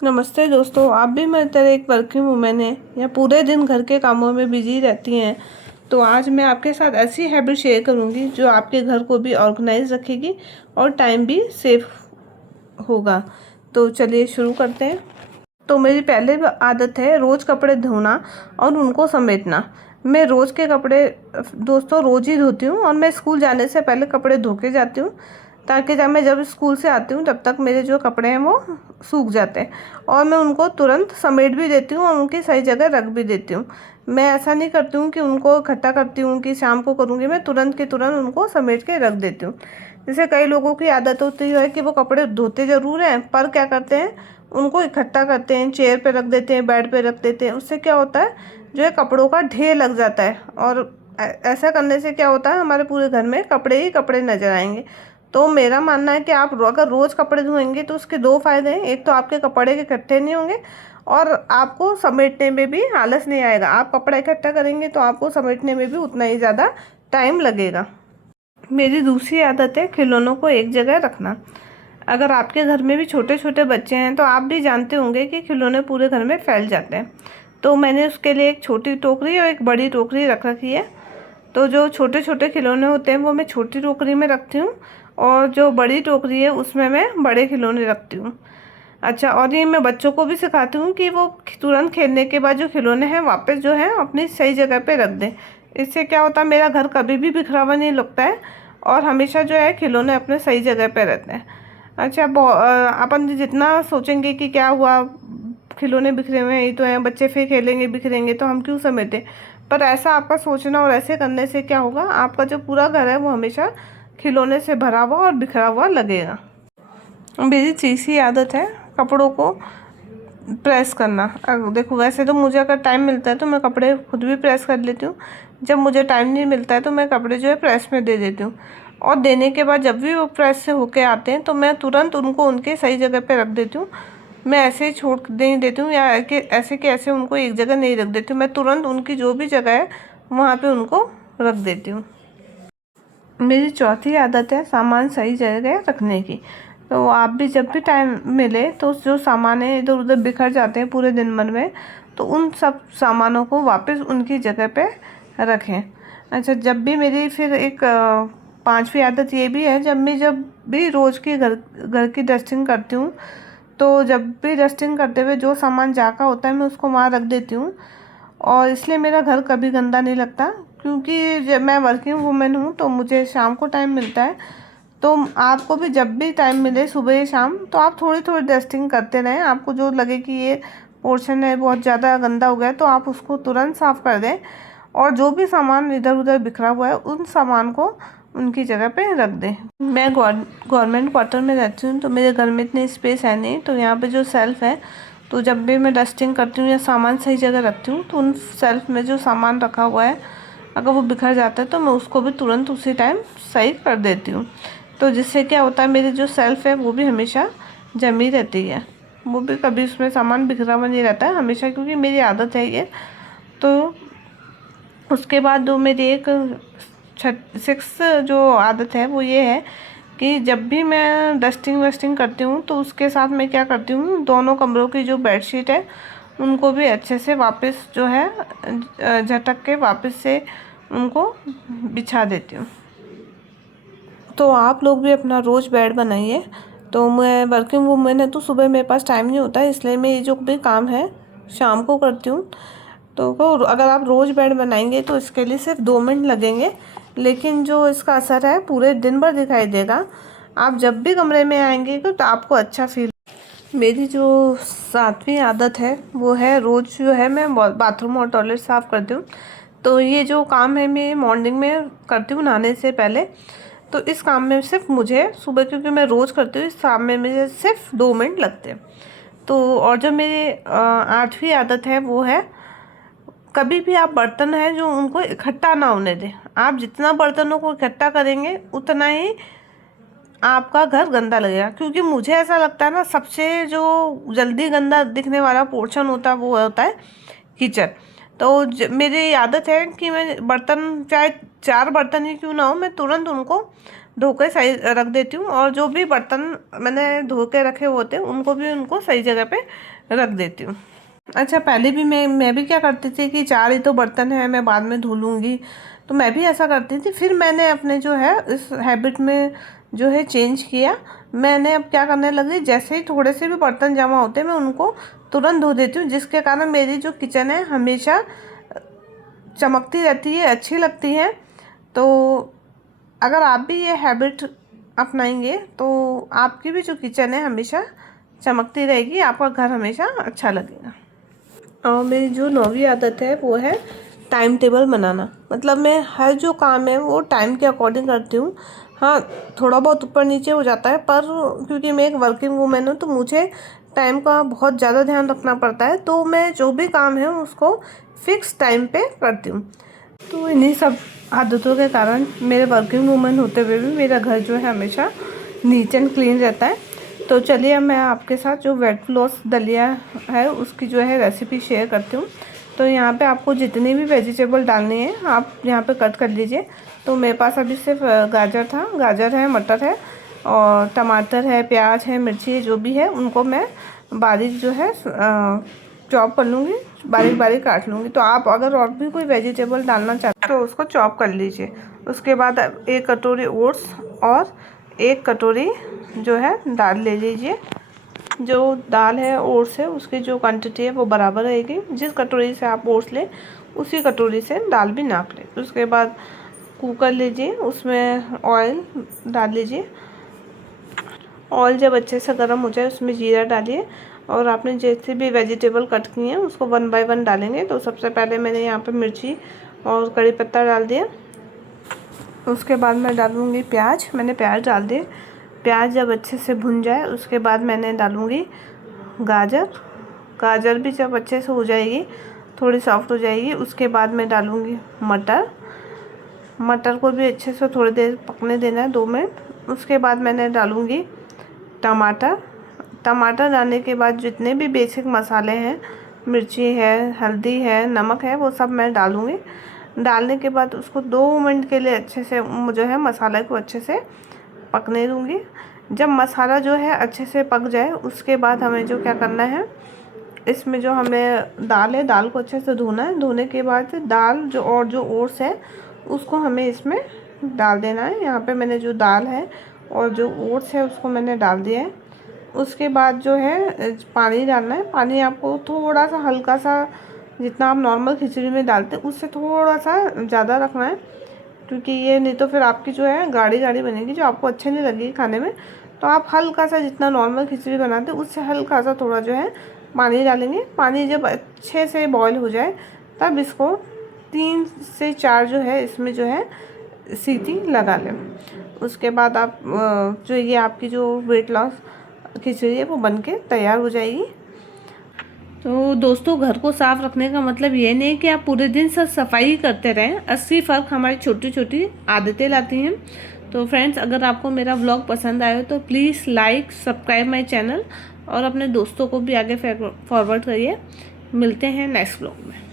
नमस्ते दोस्तों। आप भी मेरी तरह एक वर्किंग वूमेन है या पूरे दिन घर के कामों में बिजी रहती हैं, तो आज मैं आपके साथ ऐसी हैबिट शेयर करूंगी जो आपके घर को भी ऑर्गेनाइज रखेगी और टाइम भी सेव होगा। तो चलिए शुरू करते हैं। तो मेरी पहले आदत है रोज़ कपड़े धोना और उनको समेटना। मैं रोज़ के कपड़े दोस्तों रोज़ ही धोती हूँ और मैं स्कूल जाने से पहले कपड़े धो के जाती हूँ, ताकि जब स्कूल से आती हूँ तब तक मेरे जो कपड़े हैं वो सूख जाते हैं और मैं उनको तुरंत समेट भी देती हूँ और उनकी सही जगह रख भी देती हूँ। मैं ऐसा नहीं करती हूँ कि उनको इकट्ठा करती हूँ कि शाम को करूँगी, मैं तुरंत के तुरंत उनको समेट के रख देती हूँ। जैसे कई लोगों की आदत होती है कि वो कपड़े धोते ज़रूर हैं पर क्या करते हैं, उनको इकट्ठा करते हैं, चेयर पे रख देते हैं, बेड पे रख देते हैं। उससे क्या होता है, जो है कपड़ों का ढेर लग जाता है और ऐसा करने से क्या होता है, हमारे पूरे घर में कपड़े ही कपड़े नजर आएंगे। तो मेरा मानना है कि आप अगर रोज़ कपड़े धोएंगे तो उसके दो फायदे हैं। एक तो आपके कपड़े के इकट्ठे नहीं होंगे और आपको समेटने में भी आलस नहीं आएगा। आप कपड़ा इकट्ठा करेंगे तो आपको समेटने में भी उतना ही ज़्यादा टाइम लगेगा। मेरी दूसरी आदत है खिलौनों को एक जगह रखना। अगर आपके घर में भी छोटे छोटे बच्चे हैं तो आप भी जानते होंगे कि खिलौने पूरे घर में फैल जाते हैं। तो मैंने उसके लिए एक छोटी टोकरी और एक बड़ी टोकरी रख रखी है। तो जो छोटे छोटे खिलौने होते हैं वो मैं छोटी टोकरी में रखती हूँ और जो बड़ी टोकरी है उसमें मैं बड़े खिलौने रखती हूँ। अच्छा, और ये मैं बच्चों को भी सिखाती हूँ कि वो तुरंत खेलने के बाद जो खिलौने हैं वापस जो है अपनी सही जगह पे रख दें। इससे क्या होता है, मेरा घर कभी भी बिखरा हुआ नहीं लगता है और हमेशा जो है खिलौने अपने सही जगह पे रहते हैं। अच्छा, अपन जितना सोचेंगे कि क्या हुआ, खिलौने बिखरे हुए हैं ही तो हैं, बच्चे फिर खेलेंगे बिखरेंगे तो हम क्यों समेटें। पर ऐसा आपका सोचना और ऐसे करने से क्या होगा, आपका जो पूरा घर है वो हमेशा खिलौने से भरा हुआ और बिखरा हुआ लगेगा। मेरी तीसरी आदत है कपड़ों को प्रेस करना। देखो, वैसे तो मुझे अगर टाइम मिलता है तो मैं कपड़े खुद भी प्रेस कर लेती हूँ। जब मुझे टाइम नहीं मिलता है तो मैं कपड़े जो है प्रेस में दे देती हूँ और देने के बाद जब भी वो प्रेस से होके आते हैं तो मैं तुरंत उनको उनके सही जगह पे रख देती हूँ। मैं ऐसे ही छोड़ नहीं देती हूँ या ऐसे के ऐसे उनको एक जगह नहीं रख देती हूँ, मैं तुरंत उनकी जो भी जगह है वहाँ पे उनको रख देती हूँ। मेरी चौथी आदत है सामान सही जगह रखने की। तो आप भी जब भी टाइम मिले तो जो सामान है इधर उधर बिखर जाते हैं पूरे दिन भर में, तो उन सब सामानों को वापस उनकी जगह पे रखें। अच्छा, जब भी मेरी फिर एक पांचवी आदत ये भी है, जब भी रोज़ की घर घर की डस्टिंग करती हूँ तो जब भी डस्टिंग करते हुए जो सामान जाका होता है मैं उसको वहाँ रख देती हूँ और इसलिए मेरा घर कभी गंदा नहीं लगता। क्योंकि जब मैं वर्किंग वूमेन हूँ तो मुझे शाम को टाइम मिलता है। तो आपको भी जब भी टाइम मिले सुबह या शाम, तो आप थोड़ी थोड़ी डस्टिंग करते रहें। आपको जो लगे कि ये पोर्शन है बहुत ज़्यादा गंदा हो गया है तो आप उसको तुरंत साफ़ कर दें और जो भी सामान इधर उधर बिखरा हुआ है उन सामान को उनकी जगह पे रख दें। मैं गवर्नमेंट क्वार्टर में रहती हूँ तो मेरे घर में इतनी स्पेस है नहीं, तो यहाँ पे जो सेल्फ है, तो जब भी मैं डस्टिंग करती हूँ या सामान सही जगह रखती हूँ तो उन सेल्फ में जो सामान रखा हुआ है अगर वो बिखर जाता है तो मैं उसको भी तुरंत उसी टाइम सही कर देती हूँ। तो जिससे क्या होता है, मेरी जो सेल्फ है वो भी हमेशा जमी रहती है, वो भी कभी उसमें सामान बिखरा हुआ नहीं रहता है हमेशा, क्योंकि मेरी आदत है ये। तो उसके बाद जो मेरी एक सिक्स जो आदत है वो ये है कि जब भी मैं डस्टिंग वस्टिंग करती हूँ तो उसके साथ मैं क्या करती हूँ, दोनों कमरों की जो बेडशीट है उनको भी अच्छे से वापस जो है झटक के वापस से उनको बिछा देती हूँ। तो आप लोग भी अपना रोज़ बेड बनाइए। तो मैं वर्किंग वूमेन है तो सुबह मेरे पास टाइम नहीं होता है, इसलिए मैं ये जो भी काम है शाम को करती हूँ। तो अगर आप रोज़ बेड बनाएंगे तो इसके लिए सिर्फ 2 मिनट लगेंगे, लेकिन जो इसका असर है पूरे दिन भर दिखाई देगा। आप जब भी कमरे में आएंगे तो आपको अच्छा फील। मेरी जो सातवीं आदत है वो है रोज़ जो है मैं बाथरूम और टॉयलेट साफ़ करती हूँ। तो ये जो काम है मैं मॉर्निंग में करती हूँ नहाने से पहले। तो इस काम में सिर्फ मुझे सुबह, क्योंकि मैं रोज़ करती हूँ, इस काम में मुझे सिर्फ 2 मिनट लगते हैं। तो और जो मेरी आठवीं आदत है वो है, कभी भी आप बर्तन है जो उनको इकट्ठा ना होने दें। आप जितना बर्तनों को इकट्ठा करेंगे उतना ही आपका घर गंदा लगेगा। क्योंकि मुझे ऐसा लगता है ना, सबसे जो जल्दी गंदा दिखने वाला पोर्शन होता है वो होता है किचन। तो मेरी आदत है कि मैं बर्तन चाहे 4 बर्तन ही क्यों ना हो, मैं तुरंत उनको धो के सही रख देती हूँ, और जो भी बर्तन मैंने धो के रखे होते हैं उनको सही जगह पे रख देती हूँ। अच्छा, पहले भी मैं भी क्या करती थी कि 4 ही तो बर्तन हैं, मैं बाद में धो लूँगी, तो मैं भी ऐसा करती थी। फिर मैंने अपने जो है इस हैबिट में जो है चेंज किया। मैंने अब क्या करने लगी, जैसे ही थोड़े से भी बर्तन जमा होते हैं मैं उनको तुरंत धो देती हूँ, जिसके कारण मेरी जो किचन है हमेशा चमकती रहती है, अच्छी लगती है। तो अगर आप भी ये हैबिट अपनाएंगे तो आपकी भी जो किचन है हमेशा चमकती रहेगी, आपका घर हमेशा अच्छा लगेगा। और मेरी जो 9वीं आदत है वो है टाइम टेबल बनाना। मतलब मैं हर जो काम है वो टाइम के अकॉर्डिंग करती हूँ। हाँ, थोड़ा बहुत ऊपर नीचे हो जाता है, पर क्योंकि मैं एक वर्किंग वूमेन हूँ तो मुझे टाइम का बहुत ज़्यादा ध्यान रखना पड़ता है, तो मैं जो भी काम है उसको फिक्स टाइम पे करती हूँ। तो इन्हीं सब आदतों के कारण मेरे वर्किंग वूमेन होते हुए भी मेरा घर जो है हमेशा नीट एंड क्लीन रहता है। तो चलिए अब मैं आपके साथ जो वेट लॉस दलिया है उसकी जो है रेसिपी शेयर करती हूँ। तो यहाँ पे आपको जितनी भी वेजिटेबल डालनी है आप यहाँ पे कट कर लीजिए। तो मेरे पास अभी सिर्फ गाजर है, मटर है और टमाटर है, प्याज है, मिर्ची है, जो भी है उनको मैं बारीक जो है चॉप कर लूँगी, बारीक बारीक काट लूँगी। तो आप अगर और भी कोई वेजिटेबल डालना चाहते हो तो उसको चॉप कर लीजिए। उसके बाद 1 कटोरी ओट्स और 1 कटोरी जो है दाल ले लीजिए। जो दाल है ओट्स है उसकी जो क्वांटिटी है वो बराबर रहेगी। जिस कटोरी से आप ओट्स लें उसी कटोरी से दाल भी नाप लें। उसके बाद कुकर लीजिए, उसमें ऑयल डाल लीजिए। ऑयल जब अच्छे से गर्म हो जाए उसमें जीरा डालिए, और आपने जैसे भी वेजिटेबल कट किए हैं उसको 1 बाय 1 डालेंगे। तो सबसे पहले मैंने यहाँ पे मिर्ची और कड़ी पत्ता डाल दिया। उसके बाद मैं डालूँगी प्याज। मैंने प्याज डाल दिए। प्याज जब अच्छे से भुन जाए उसके बाद मैंने डालूँगी गाजर भी जब अच्छे से हो जाएगी, थोड़ी सॉफ्ट हो जाएगी, उसके बाद मैं डालूँगी मटर को भी अच्छे से थोड़ी देर पकने देना है, 2 मिनट। उसके बाद मैंने डालूँगी टमाटर डालने के बाद जितने भी बेसिक मसाले हैं, मिर्ची है, हल्दी है, नमक है, वो सब मैं डालूँगी। डालने के बाद उसको 2 मिनट के लिए अच्छे से जो है मसाले को अच्छे से पकने दूँगी। जब मसाला जो है अच्छे से पक जाए उसके बाद हमें जो क्या करना है, इसमें जो हमें दाल है, दाल को अच्छे से धोना है। धोने के बाद दाल जो ओट्स है उसको हमें इसमें डाल देना है। यहाँ पे मैंने जो दाल है और जो ओट्स है उसको मैंने डाल दिया है। उसके बाद जो है पानी डालना है। पानी आपको थोड़ा सा हल्का सा, जितना आप नॉर्मल खिचड़ी में डालते हैं उससे थोड़ा सा ज़्यादा रखना है, क्योंकि ये नहीं तो फिर आपकी जो है गाढ़ी गाढ़ी बनेगी जो आपको अच्छी नहीं लगेगी खाने में। तो आप हल्का सा, जितना नॉर्मल खिचड़ी बनाते हैं उससे हल्का सा थोड़ा जो है पानी डालेंगे। पानी जब अच्छे से बॉईल हो जाए तब इसको 3 से 4 जो है इसमें जो है सीटी लगा लें। उसके बाद आप जो ये आपकी जो वेट लॉस खिचड़ी है वो बन के तैयार हो जाएगी। तो दोस्तों, घर को साफ रखने का मतलब ये नहीं कि आप पूरे दिन सब सफाई करते रहें। असली फ़र्क हमारी छोटी छोटी आदतें लाती हैं। तो फ्रेंड्स, अगर आपको मेरा व्लॉग पसंद आए तो please like, subscribe my channel और अपने दोस्तों को भी आगे फॉरवर्ड करिए। मिलते हैं नेक्स्ट व्लॉग में।